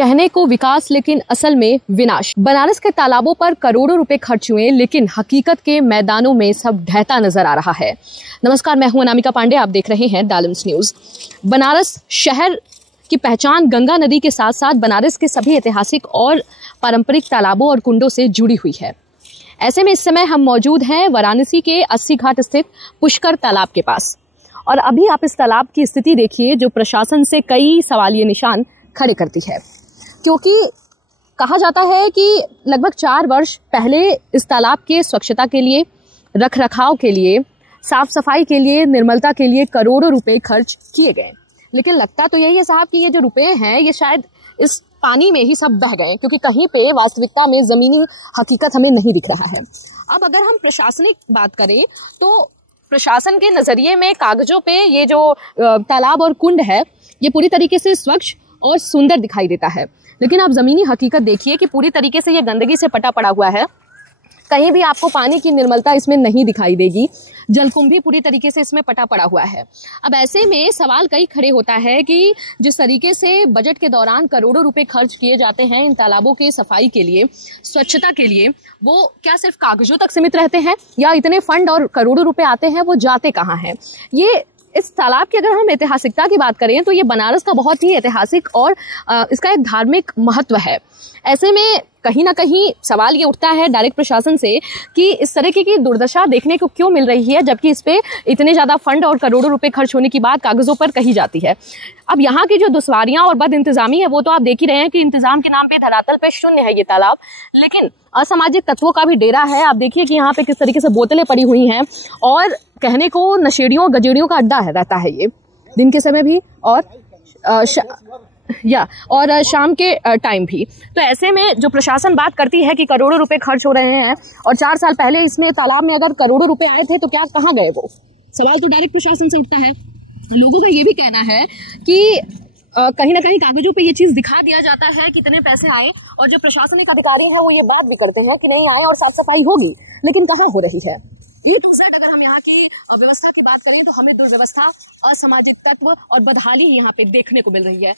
कहने को विकास लेकिन असल में विनाश। बनारस के तालाबों पर करोड़ों रुपए खर्च हुए लेकिन हकीकत के मैदानों में सब ढहता नजर आ रहा है। नमस्कार, मैं हूं अनामिका पांडे, आप देख रहे हैं डालम्स न्यूज। बनारस शहर की पहचान गंगा नदी के साथ साथ बनारस के सभी ऐतिहासिक और पारंपरिक तालाबों और कुंडों से जुड़ी हुई है। ऐसे में इस समय हम मौजूद हैं वाराणसी के 80 घाट स्थित पुष्कर तालाब के पास, और अभी आप इस तालाब की स्थिति देखिए जो प्रशासन से कई सवालिया निशान खड़े करती है, क्योंकि कहा जाता है कि लगभग 4 वर्ष पहले इस तालाब के स्वच्छता के लिए, रख रखाव के लिए, साफ सफाई के लिए, निर्मलता के लिए करोड़ों रुपए खर्च किए गए। लेकिन लगता तो यही है साहब कि ये जो रुपए हैं ये शायद इस पानी में ही सब बह गए, क्योंकि कहीं पे वास्तविकता में जमीनी हकीकत हमें नहीं दिख रहा है। अब अगर हम प्रशासनिक बात करें तो प्रशासन के नजरिए में कागजों पे ये जो तालाब और कुंड है ये पूरी तरीके से स्वच्छ और सुंदर दिखाई देता है, लेकिन आप जमीनी हकीकत देखिए कि पूरी तरीके से ये गंदगी से पटा पड़ा हुआ है। कहीं भी आपको पानी की निर्मलता इसमें नहीं दिखाई देगी। जलकुंभ भी पूरी तरीके से इसमें पटा पड़ा हुआ है। अब ऐसे में सवाल कई खड़े होता है कि जिस तरीके से बजट के दौरान करोड़ों रुपए खर्च किए जाते हैं इन तालाबों की सफाई के लिए, स्वच्छता के लिए, वो क्या सिर्फ कागजों तक सीमित रहते हैं या इतने फंड और करोड़ों रुपए आते हैं वो जाते कहाँ हैं? ये इस तालाब की अगर हम ऐतिहासिकता की बात करें तो ये बनारस का बहुत ही ऐतिहासिक और इसका एक धार्मिक महत्व है। ऐसे में कहीं ना कहीं सवाल ये उठता है डायरेक्ट प्रशासन से कि इस तरह की दुर्दशा देखने को क्यों मिल रही है, जबकि इस पे इतने ज्यादा फंड और करोड़ों रुपए खर्च होने की बात कागजों पर कही जाती है। अब यहाँ की जो दुश्वारियां और बद इंतजामी है वो तो आप देख ही रहे हैं कि इंतजाम के नाम पे धरातल पे शून्य है ये तालाब, लेकिन असामाजिक तत्वों का भी डेरा है। आप देखिए कि यहाँ पे किस तरीके से बोतलें पड़ी हुई हैं और कहने को नशेड़ियों गजेड़ियों का अड्डा है रहता है ये दिन के समय भी और शाम के टाइम भी। तो ऐसे में जो प्रशासन बात करती है कि करोड़ों रुपए खर्च हो रहे हैं और 4 साल पहले इसमें तालाब में अगर करोड़ों रुपए आए थे तो क्या कहाँ गए वो? सवाल तो डायरेक्ट प्रशासन से उठता है। लोगों का ये भी कहना है कि कहीं ना कहीं कागजों पे ये चीज दिखा दिया जाता है कितने पैसे आए, और जो प्रशासनिक अधिकारी हैं वो ये बात भी करते हैं कि नहीं आए और साफ सफाई होगी, लेकिन कहाँ हो रही है? A to Z अगर हम यहाँ की व्यवस्था की बात करें तो हमें दुर्व्यवस्था, असामाजिक तत्व और बदहाली यहाँ पे देखने को मिल रही है।